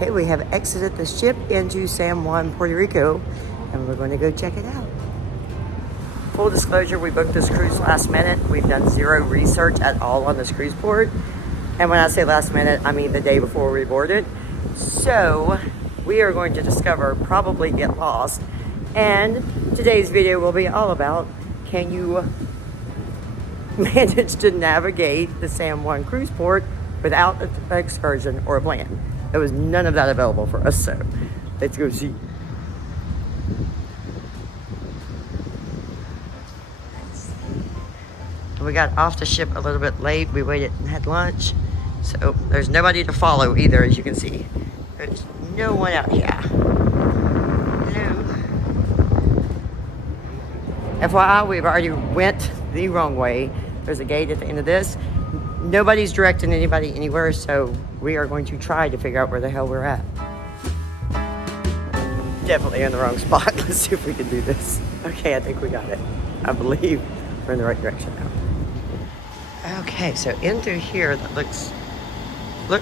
Okay, we have exited the ship into San Juan, Puerto Rico, and we're going to go check it out. Full disclosure, we booked this cruise last minute. We've done zero research at all on this cruise port. And when I say last minute, I mean the day before we boarded. So we are going to discover, probably get lost. And today's video will be all about, can you manage to navigate the San Juan cruise port without an excursion or a plan? There was none of that available for us, so let's go see. We got off the ship a little bit late. We waited and had lunch. So there's nobody to follow either, as you can see. There's no one out here. Hello. FYI, we've already went the wrong way. There's a gate at the end of this. Nobody's directing anybody anywhere, so we are going to try to figure out where the hell we're at. Definitely in the wrong spot. Let's see if we can do this. Okay, I think we got it. I believe we're in the right direction now. Okay, so in through here, that looks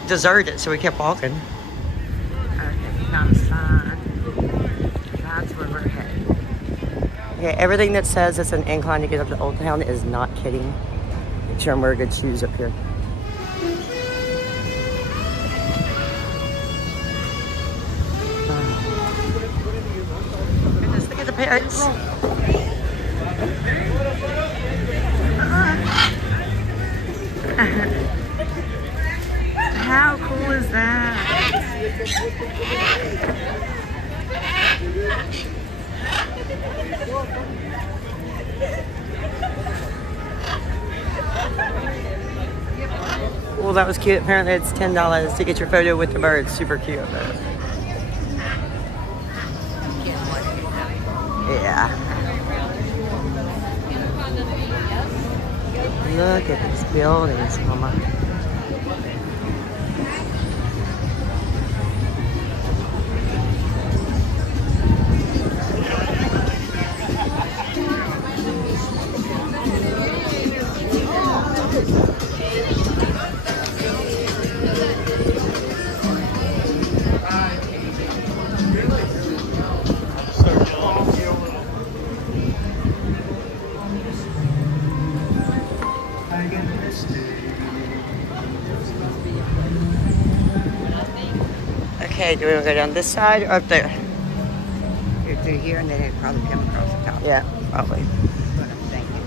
deserted, so we kept walking. Okay, found a sign. That's where we're headed. Okay, everything that says it's an incline to get up to Old Town is not kidding. Make sure I'm wearing good shoes up here. Goodness, look at the parrots. How cool is that? Well, that was cute. Apparently it's $10 to get your photo with the birds. Super cute. Yeah. Look at these buildings, Mama. Okay, do we want to go down this side or up there? Here through here, and then it probably come across the top. Yeah, probably. Thank you.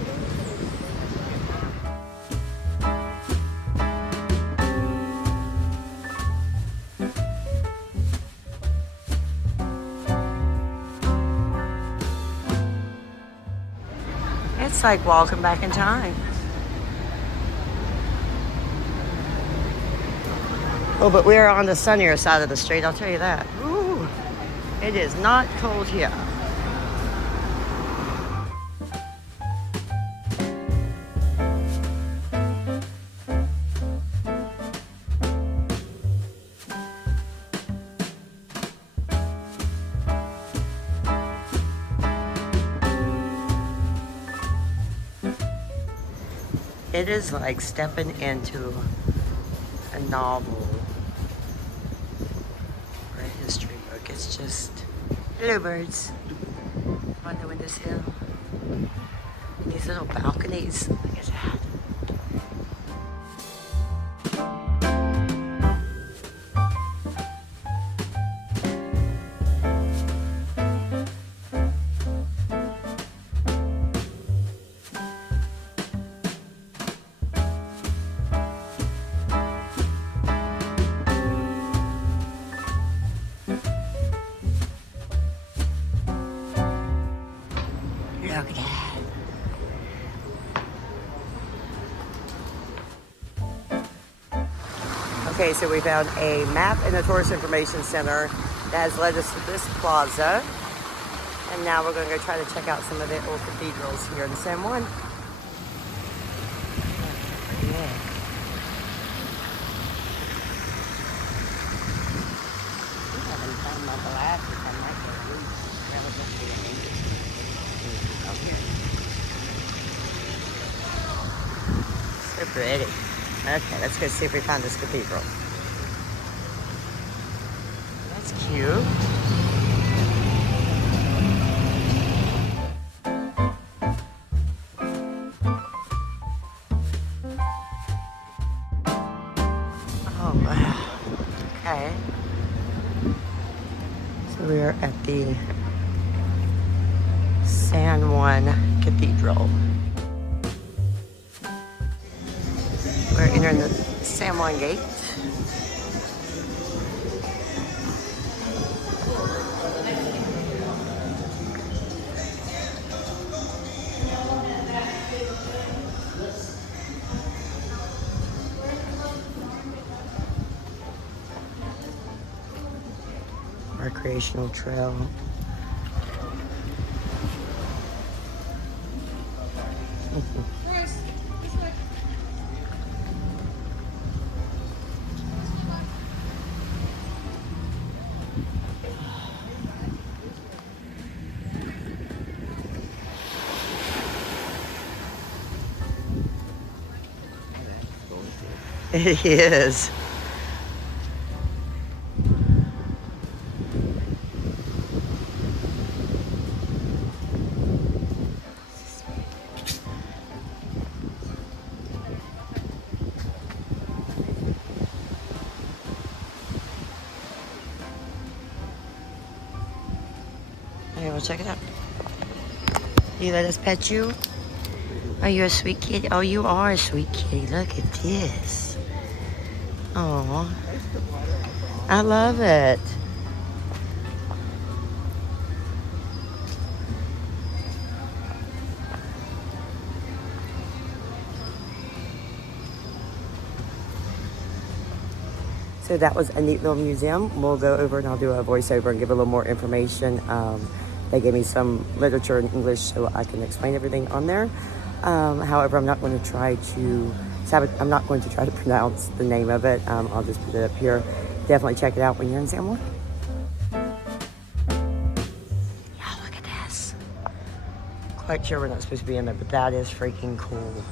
It's like walking back in time. Oh, but we're on the sunnier side of the street, I'll tell you that. Ooh, it is not cold here. It is like stepping into a novel or a history book. It's just, hello birds on the windowsill. These little balconies, look at that. Look at that. Okay, so we found a map in the Tourist Information Center that has led us to this plaza. And now we're going to go try to check out some of the old cathedrals here in San Juan. Yeah. I haven't found my glasses. I might get loose relatively up here. So pretty. Okay, let's go see if we found this cathedral. That's cute. Oh, wow. Okay. So we're at the San Juan Cathedral. We're entering the San Juan Gate. Recreational trail. It is. Hey, we'll check it out. You let us pet you? Are you a sweet kitty? Oh, you are a sweet kitty. Look at this. Oh, I love it. So that was a neat little museum. We'll go over and I'll do a voiceover and give a little more information. They gave me some literature in English so I can explain everything on there. However, I'm not going to try to pronounce the name of it. I'll just put it up here. Definitely check it out when you're in San Juan. Yeah, look at this. Quite sure we're not supposed to be in there, but that is freaking cool.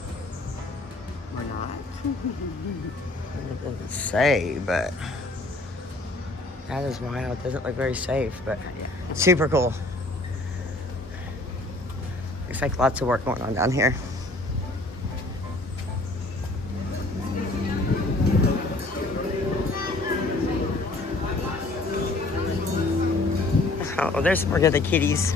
Or not. It doesn't say, but that is wild. It doesn't look very safe, but super cool. Looks like lots of work going on down here. Oh, there's more of the kitties.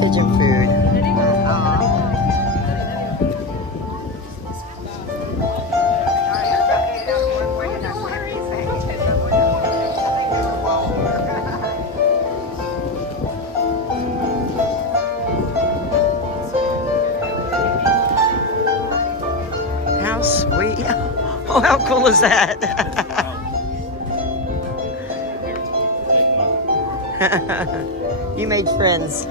Pigeon food. How sweet. Oh, how cool is that? You made friends.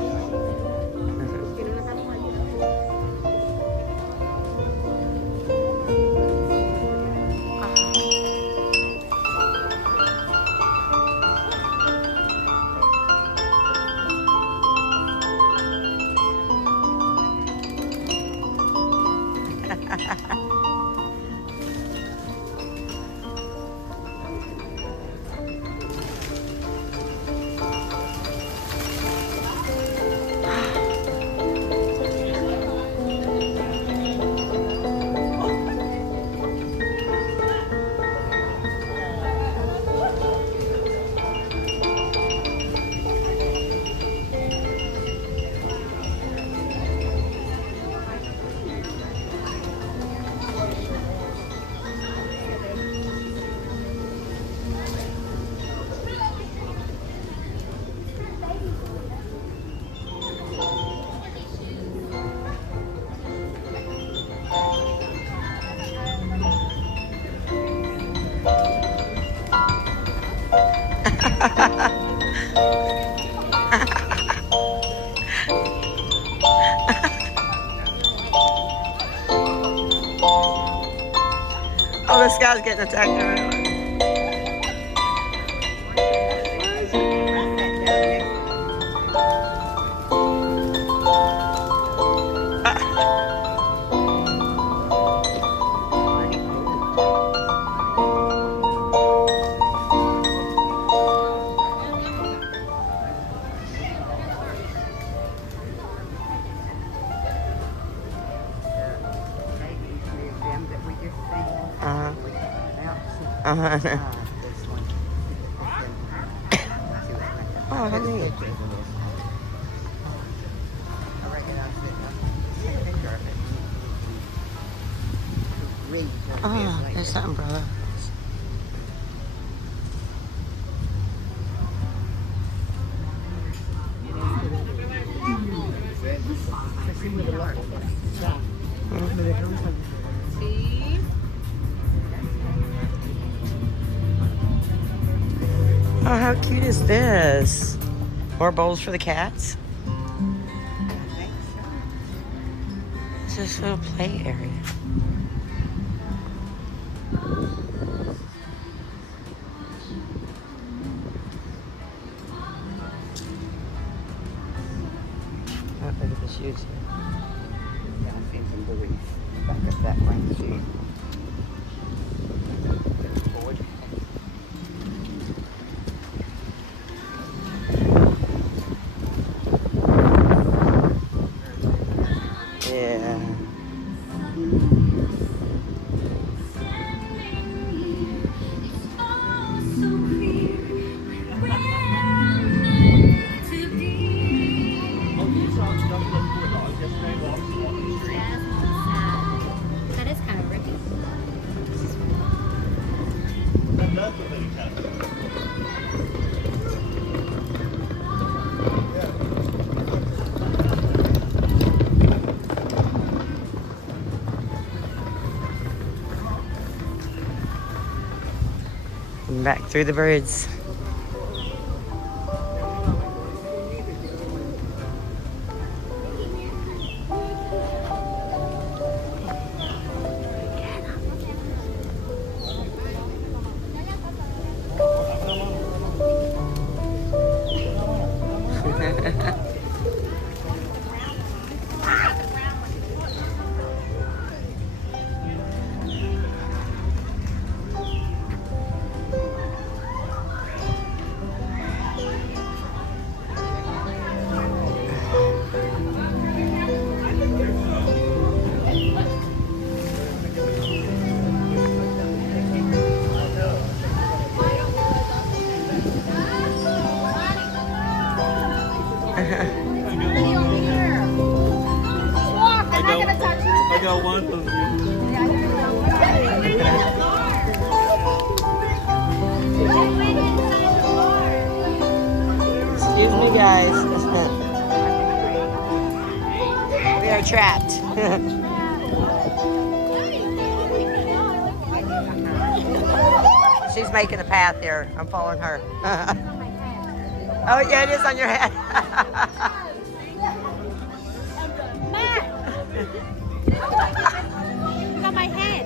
Oh, this guy's getting attacked everywhere. Uh-huh. This one. Oh, how neat. I reckon I'll sit a picture of it. Read what it is Oh, like there's that. the umbrella. Oh, how cute is this? More bowls for the cats. I think so. It's this little play area. Oh, look at the shoes here. Yeah, I've seen some buoys back at that one too. Board. Yeah. That is kind of rippy. Back through the birds. I got one of Excuse me, guys. We are trapped. She's making a path here. I'm following her. Oh, yeah, it is on your head. Look at my head.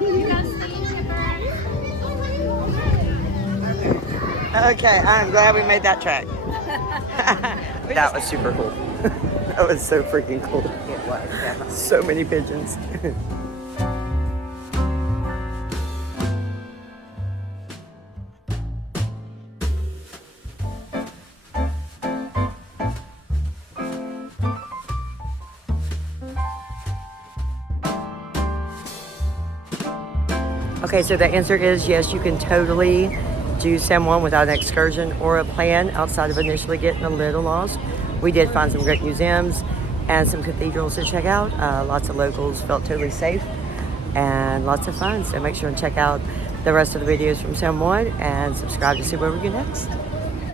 You guys see Okay, I'm glad we made that track. That was super cool. That was so freaking cool. It was, yeah. So many pigeons. Okay, so the answer is yes, you can totally do San Juan without an excursion or a plan outside of initially getting a little lost. We did find some great museums and some cathedrals to check out. Lots of locals felt totally safe and lots of fun. So make sure and check out the rest of the videos from San Juan and subscribe to see where we go next.